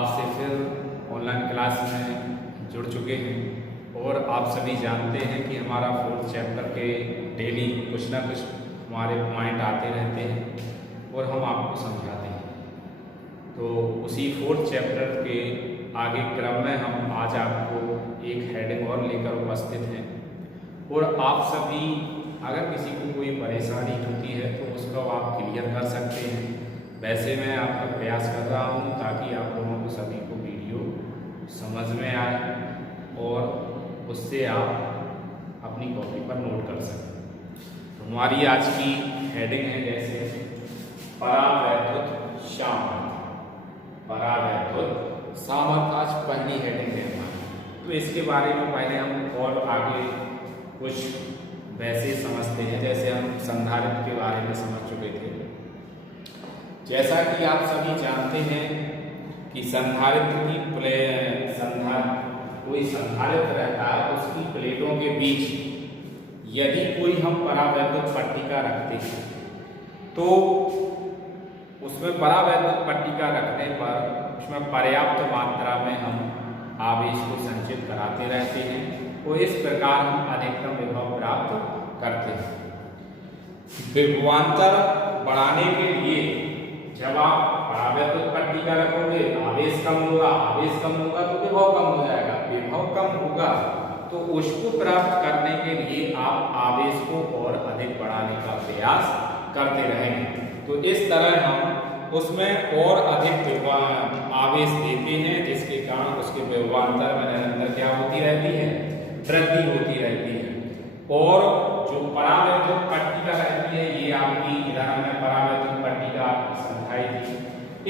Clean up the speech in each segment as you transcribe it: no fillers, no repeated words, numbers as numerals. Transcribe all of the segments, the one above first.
आपसे फिर online class में जुड़ चुके हैं और आप सभी जानते हैं कि हमारा 4th चैप्टर के डेली कुछ ना कुछ हमारे पॉइंट आते रहते हैं और हम आपको समझाते हैं। तो उसी 4th चैप्टर के आगे क्रम में हम आज आपको एक हेडिंग और लेकर उपस्थित हैं और आप सभी अगर किसी को कोई परेशानी होती है तो उसको आप क्लियर कर सकते हैं। वैसे मैं आपका प्रयास कर रहा हूँ ताकि आप लोगों को सभी को वीडियो समझ में आए और उससे आप अपनी कॉपी पर नोट कर सकें। तो हमारी आज की हेडिंग है जैसे परावैद्युत सामर्थ्य। परावैद्युत सामर्थ्य आज पहली हेडिंग है हमारी। तो इसके बारे में पहले हम और आगे कुछ वैसे समझते हैं जैसे हम संधारित्र के बारे में समझ चुके थे। जैसा कि आप सभी जानते हैं कि संधारित्र की कोई संधारित्र रहता है उसकी प्लेटों के बीच यदि कोई हम परावैद्युत पट्टिका रखते हैं तो उसमें परावैद्युत पट्टिका रखने पर उसमें पर्याप्त मात्रा में हम आवेश को संचित कराते रहते हैं। तो इस प्रकार हम अधिकतम विभव प्राप्त करते हैं। विभवांतर बढ़ाने के लिए जब आप परावैद्युत पट्टिका रखोगे आवेश कम होगा तो विभव कम हो जाएगा, विभव कम होगा तो उसको प्राप्त करने के लिए आप आवेश को और अधिक बढ़ाने का प्रयास करते रहेंगे। तो इस तरह हम उसमें और अधिक आवेश देते हैं जिसके कारण उसके विभवांतर में निरंतर क्या होती रहती है, वृद्धि होती रहती है। और जो परावैद्युत पट्टिका रहती है ये आपकी इधर हमने परावैद्युत पट्टिका आपकी समझाई थी।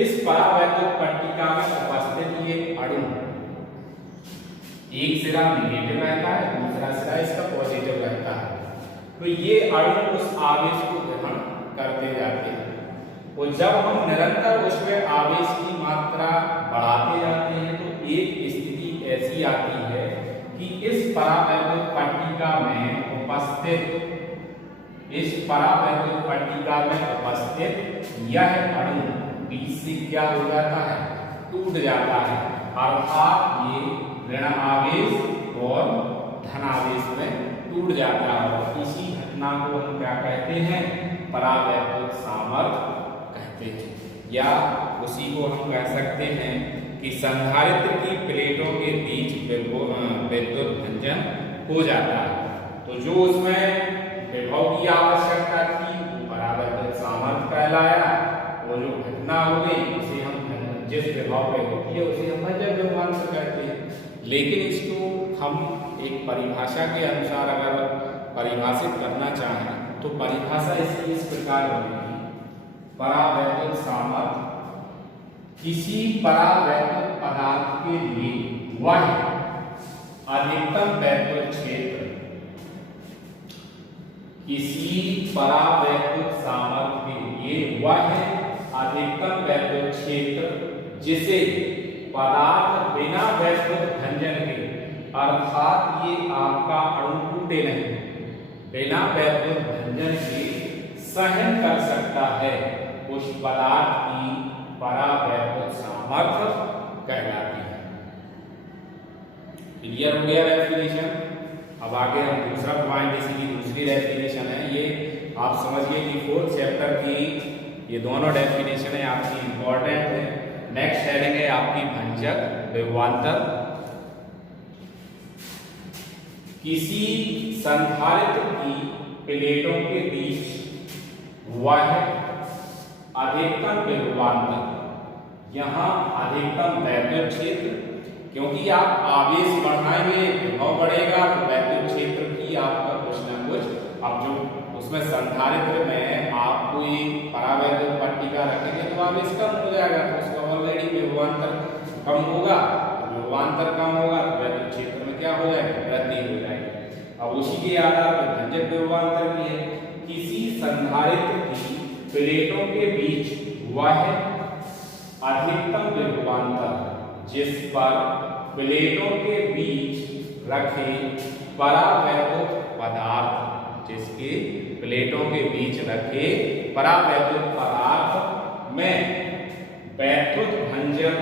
इस परावैद्युत पट्टिका में उपस्थित ये अणु एक सिरा नेगेटिव रहता है, दूसरा सिरा इसका पॉजिटिव रहता है। तो ये अणु उस आवेश को ग्रहण करते जाते हैं और जब हम निरंतर उसमें आवेश की मात्रा बढ़ाते जाते हैं तो एक स्थिति ऐसी आती है कि इस परावैद्युत पट्टिका में उपस्थित यह अणु बीच से क्या हो जाता है, टूट जाता है। अर्थात ये ऋण आवेश और धन आवेश में टूट जाता है और इसी घटना को हम क्या कहते हैं, परावैद्युत सामर्थ्य कहते हैं। या उसी को हम कह सकते हैं कि संधारित्र की प्लेटों के बीच विद्युत भंजन हो जाता है। तो जो उसमें विभव की आवश्यकता थी वो परावैद्युत सामर्थ्य कहलाया और जो घटना हो गई उसे हम जिस विभव पे होती है उसे हम भंजन विभवांतर कहते हैं। लेकिन इसको हम एक परिभाषा के अनुसार अगर परिभाषित करना चाहें तो परिभाषा इसकी इस प्रकार बनेगी। परावैद्युत सामर्थ्य किसी परावैद्युत पदार्थ के लिए वह अधिकतम वैद्युत क्षेत्र, किसी परावैद्युत सामर्थ्य के लिए वह अधिकतम वैद्युत क्षेत्र जिसे पदार्थ बिना वैद्युत भंजन के, अर्थात ये आपका अणु टूटे नहीं, बिना वैद्युत भंजन के सहन कर सकता है, उस पदार्थ की परावैद्युत सामर्थ्य कहलाती है। क्लियर हो गया डेफिनेशन। अब आगे हम दूसरा पॉइंट, इसकी दूसरी डेफिनेशन है, ये आप समझिए कि 4th चैप्टर की ये दोनों डेफिनेशन है आपकी इंपॉर्टेंट है। नेक्स्ट हेडिंग है आपकी भंजक विभवांतर। किसी संधारित्र की प्लेटों के बीच वह अधिकतम विभवांतर, यहाँ अधिकतम वैद्युत क्षेत्र, क्योंकि आप आवेश बढ़ाएंगे विभव बढ़ेगा तो वैद्युत क्षेत्र की आपका कुछ ना कुछ, अब जो उसमें संधारित्र में आप कोई परावैद्युत पट्टिका रखेंगे तो आवेश कम हो जाएगा तो उसका ऑलरेडी विभवांतर कम होगा, विभवांतर कम होगा तो वैद्युत क्षेत्र में क्या हो जाएगा, वृद्धि हो जाएगी। अब उसी के आधार पर भंजक विभवांतर भी है। किसी संधारित्र की प्लेटों के बीच वह अधिकतम विभवांतर जिस पर प्लेटों के बीच रखे परावैद्युत पदार्थ, जिसके प्लेटों के बीच रखे परावैद्युत पदार्थ में वैद्युत भंजन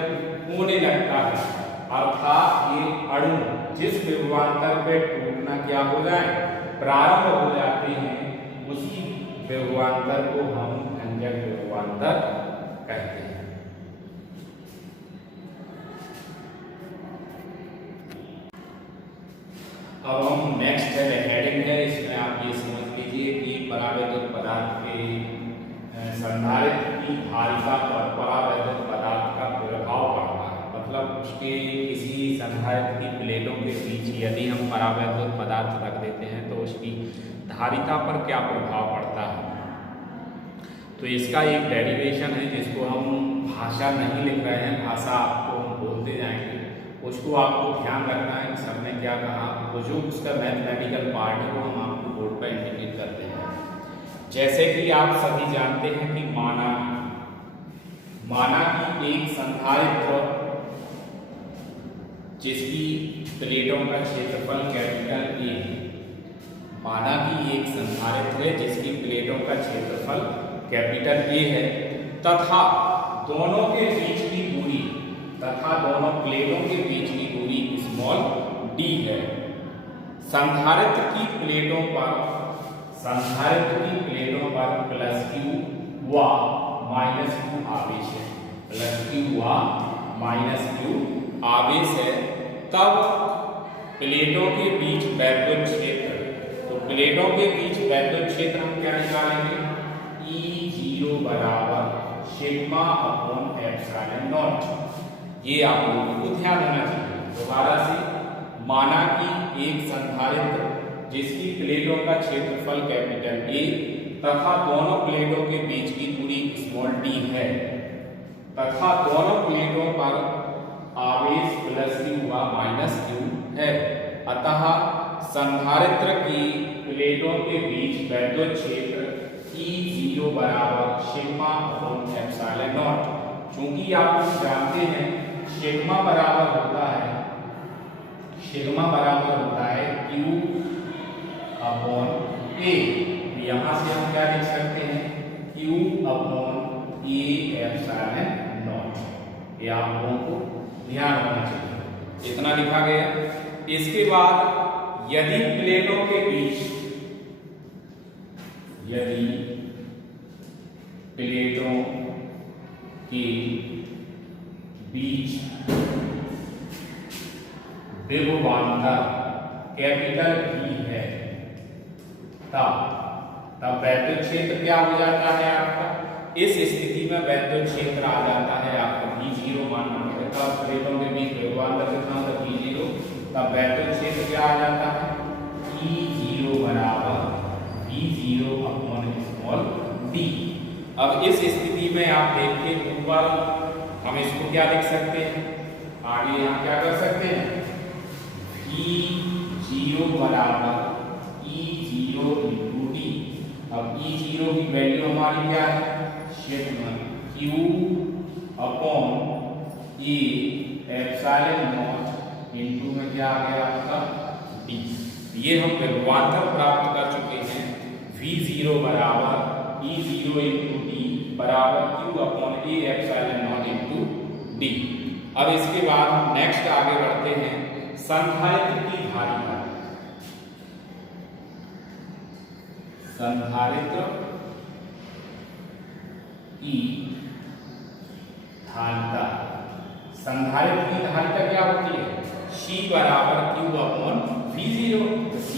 होने लगता है, अर्थात ये अणु जिस विभवांतर पे टूटना क्या हो जाए प्रारंभ हो जाते हैं, उसी विभवांतर को हम भंजक विभवांतर कहते हैं। अब हम नेक्स्ट हेडिंग है, इसमें आप ये समझ लीजिए कि परावैद्युत पदार्थ के संधारित्र की धारिता पर परावैद्युत पदार्थ का प्रभाव पड़ता है। मतलब उसके किसी संधारित्र की प्लेटों के बीच यदि हम परावैद्युत पदार्थ रख देते हैं तो उसकी धारिता पर क्या प्रभाव पड़ता है। तो इसका एक डेरिवेशन है जिसको हम भाषा नहीं लिख रहे हैं, भाषा आपको हम बोलते जाएंगे, उसको आपको ध्यान रखना है कि सर ने क्या कहा, वो जो उसका मैथमेटिकल पार्ट है वो हम आपको बोर्ड पर इंडिकेट करते हैं। जैसे कि आप सभी जानते हैं कि माना की एक संधारित्र जिसकी प्लेटों का क्षेत्रफल कैपिटल ए है, माना कि एक संधारित्र है जिसकी प्लेटों का क्षेत्रफल कैपिटल ए है तथा दोनों के बीच की दूरी दोनों प्लेटों के बीच की दूरी स्मॉल डी है। संधारित्र की प्लेटों पर प्लस क्यू व माइनस क्यू आवेश है, प्लस क्यू व माइनस क्यू आवेश है, तब प्लेटों के बीच वैद्युत क्षेत्र, तो प्लेटों के बीच वैद्युत क्षेत्र हम क्या निकालेंगे, E0 बराबर सिग्मा अपॉन एप्सिलॉन नॉट। ये आप लोगों को ध्यान देना चाहिए। दोबारा से, माना कि एक संधारित्र जिसकी प्लेटों का क्षेत्रफल कैपिटल ए तथा दोनों प्लेटों के बीच की दूरी स्मॉल डी है तथा दोनों प्लेटों पर आवेश प्लस क्यू व माइनस क्यू है, अतः संधारित्र की प्लेटों के बीच वैद्युत क्षेत्र E0 बराबर सिग्मा अपॉन एप्सिलॉन नॉट। चूंकि आप लोग जानते हैं सिग्मा बराबर होता है Q अपॉन A, तो यहाँ से हम क्या लिख सकते हैं, Q upon A epsilon not. ये आप लोगों को ध्यान रखना चाहिए, इतना लिखा गया। इसके बाद यदि प्लेटों के बीच विभवांतर कैपिटल V है, तब वैद्युत क्षेत्र क्या हो जाता है आपका, इस स्थिति में वैद्युत क्षेत्र आ जाता है आपका V0 मानना पड़ेगा। तब प्लेटों के बीच विभवांतर कितना होता है V0, तब वैद्युत क्षेत्र क्या आ जाता है E0 बराबर V0 अपॉन स्मॉल d। अब इस स्थिति में आप देखिए ऊपर हम इसको क्या लिख सकते हैं, आगे यहाँ क्या कर सकते हैं, E0 बराबर E0 इंटू डी। अब E0 की वैल्यू हमारी क्या है, sigma Q upon A epsilon not into में क्या आ गया आपका D। ये हम विभवांतर प्राप्त कर चुके हैं, V0 बराबर E0 इंटू डी बराबर Q upon A epsilon not into D. अब इसके बाद हम नेक्स्ट आगे बढ़ते हैं, संधारित्र की धारिता। संधारित्र की धारिता, संधारित्र की धारिता क्या होती है, C बराबर Q अपॉन V0। तो C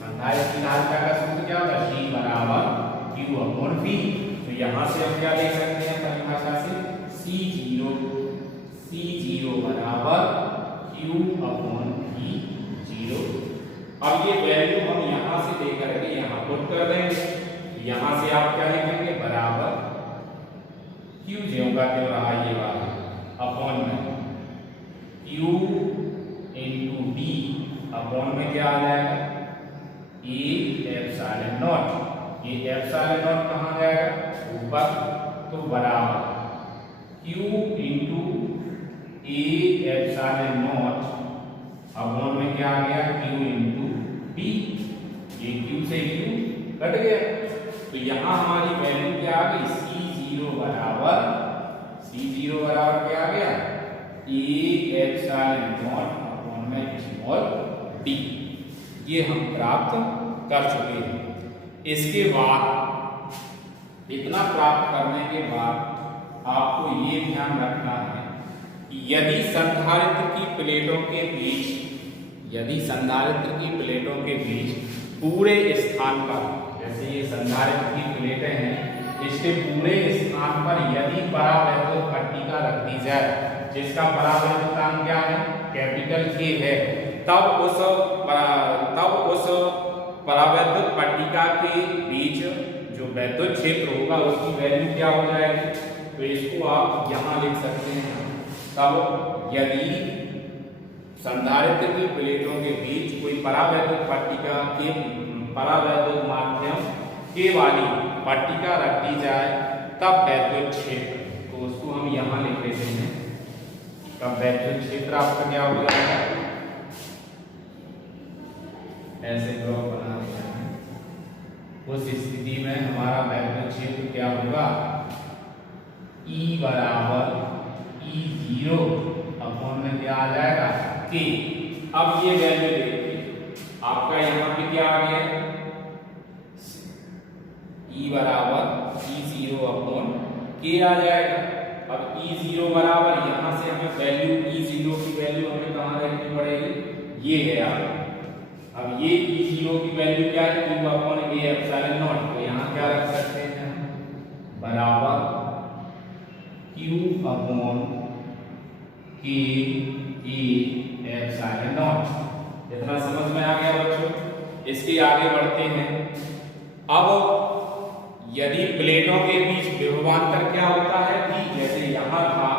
संधारित्र की धारिता का सूत्र क्या होता है, C बराबर Q अपॉन V। तो यहां से हम क्या लिख सकते हैं परिभाषा से, C0 बराबर Q अपॉन V0। अब ये वैल्यू हम यहां से लेकर के यहां पुट कर देंगे। यहां से आप क्या लिखेंगे, बराबर Q ज्यों का त्यों रहा ये वाला अपॉन में Q इंटू D अपॉन में क्या आ जाएगा A एप्सिलॉन नॉट। ये एप्सिलॉन नॉट कहाँ जाएगा ऊपर, तो बराबर Q into A epsilon not upon में क्या आ गया Q इंटू D। ये Q से Q कट गया, तो यहाँ हमारी वैल्यू क्या आ गई, C0 बराबर क्या आ गया ए एप्सिलॉन नॉट अपॉन में स्मॉल डी, ये हम प्राप्त कर चुके हैं। इसके बाद इतना प्राप्त करने के बाद आपको ये ध्यान रखना है कि यदि संधारित्र की प्लेटों के बीच पूरे स्थान पर, जैसे ये संधारित्र की प्लेटें हैं, इसके पूरे स्थान पर यदि परावैद्युत पट्टिका रख दी जाए, जिसका परावैद्युतांक क्या है, कैपिटल के है, तब उस परावैद्युत पट्टिका के बीच जो वैद्युत क्षेत्र होगा उसकी वैल्यू क्या हो जाएगी। तो इसको आप यहाँ लिख सकते हैं। तब यदि संधारित्र की प्लेटों के बीच कोई परावैद्युत पट्टिका के परावैद्युत माध्यम के वाली पट्टिका रख दी जाए, तब वैद्युत क्षेत्र, तो उसको हम यहाँ लिख लेते हैं। तब वैद्युत क्षेत्र आपका क्या हो जाएगा, ऐसे ब्लॉक बना देना है। उस स्थिति में हमारा वैद्युत क्षेत्र क्या होगा, E बराबर E0 अपॉन में क्या आ जाएगा, K। अब ये वैल्यू देखिए, आपका यहाँ पे क्या आ गया, E बराबर E0 अपॉन K आ जाएगा। अब E0 बराबर यहाँ से हमें वैल्यू E0 की वैल्यू हमें कहाँ रखनी पड़ेगी, ये है आपका। अब ये E0 की वैल्यू क्या है, Q upon A epsilon not, तो यहाँ क्या रख सकते हैं हम, बराबर Q upon K A epsilon not. इतना समझ में आ गया बच्चों। इसके आगे बढ़ते हैं। अब यदि प्लेटों के बीच विभवांतर क्या होता है, कि जैसे यहाँ था,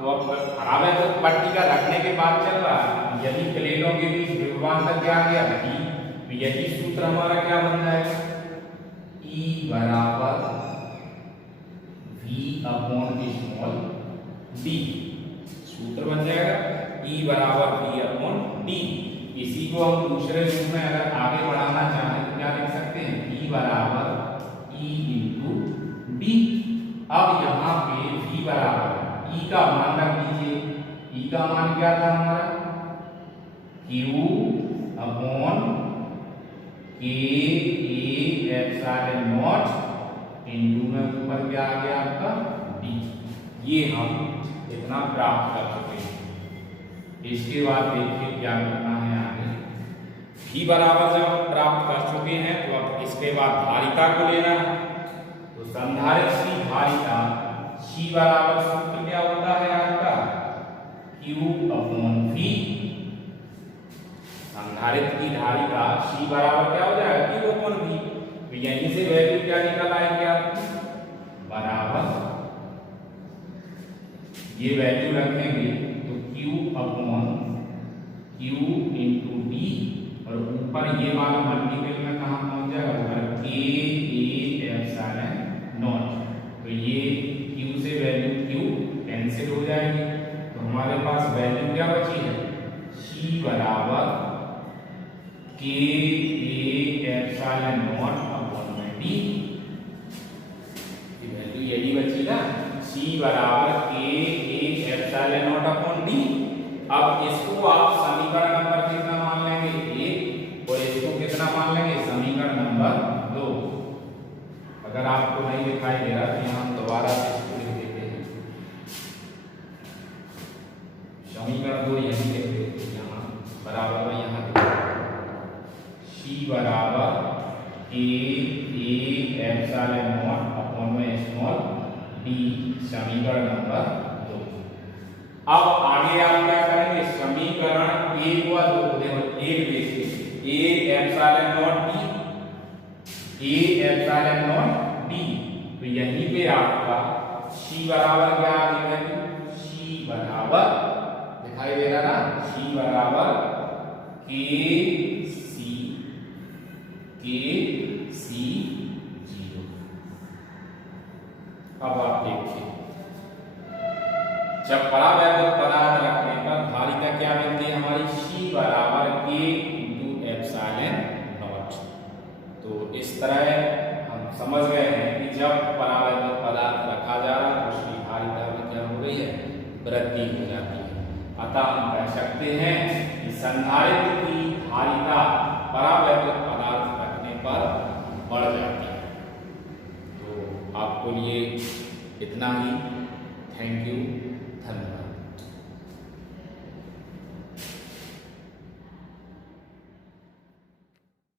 तो अब परावैद्युत पट्टिका रखने के बाद चल रहा है, यदि प्लेटों के बीच विभवांतर क्या आ गया, तो यही सूत्र हमारा क्या बन जाएगा, E बराबर V अपॉन स्मॉल d, सूत्र बन जाएगा E बराबर V अपॉन d। इसी को हम दूसरे रूप में अगर आगे बढ़ाना चाहें तो क्या लिख सकते हैं, E बराबर E इंटू d। अब यहाँ पे V बराबर E का मान रख दीजिए, E का मान क्या था हमारा, Q upon K A epsilon not into में ऊपर क्या आ गया आपका D। ये हम इतना प्राप्त कर चुके हैं। इसके बाद देखिए क्या करना है आगे। V बराबर जब हम प्राप्त कर चुके हैं, तो अब इसके बाद धारिता को लेना है। तो संधारित्र की धारिता C बराबर सूत्र क्या होता है आपका, Q अपॉन V। संधारित्र की धारिता C बराबर क्या हो जाएगा, Q अपॉन V। तो यहीं से वैल्यू क्या निकल आएगी आपकी, बराबर ये वैल्यू रखेंगे तो Q upon Q into D, और ऊपर ये मान मल्टीपल में कहाँ पहुंच जाएगा, ऊपर K A एप्सिलॉन नॉट। तो ये Q से वैल्यू Q कैंसिल हो जाएगी, तो हमारे पास वैल्यू क्या बची है, C बराबर K A epsilon not upon में D। ये वैल्यू यही बची ना, C बराबर K A epsilon not upon D। अब इसको आप समीकरण नंबर कितना मान लेंगे, 1, और इसको कितना मान लेंगे, समीकरण नंबर 2। अगर आपको नहीं दिखाई दे रहा तो यहाँ दोबारा से इसको लिख देते हैं। समीकरण 2 यही लिख देते हैं, यहाँ बराबर यहाँ C बराबर K A epsilon not upon में स्मॉल d, समीकरण नंबर 2। अब आगे आप क्या करेंगे, समीकरण 1 व 2 देखिए, A epsilon not d, A epsilon not d। तो यहीं पे आपका C बराबर क्या आ गया, C बराबर दिखाई दे रहा ना, C बराबर K C 0। अब आप देखिए, जब परावैद्युत पदार्थ रखने पर धारिता क्या मिलती है हमारी, C बराबर K इंटू एप्सिलॉन नॉट। तो इस तरह हम समझ गए हैं कि जब परावैद्युत पदार्थ रखा जा रहा है, उसकी धारिता में क्या हो रही है, वृद्धि हो जाती है। अतः हम कह सकते हैं कि संधारित्र की धारिता परावैद्युत पदार्थ रखने पर बढ़ जाती है। तो आपको लिए इतना ही। थैंक यू, धन्यवाद।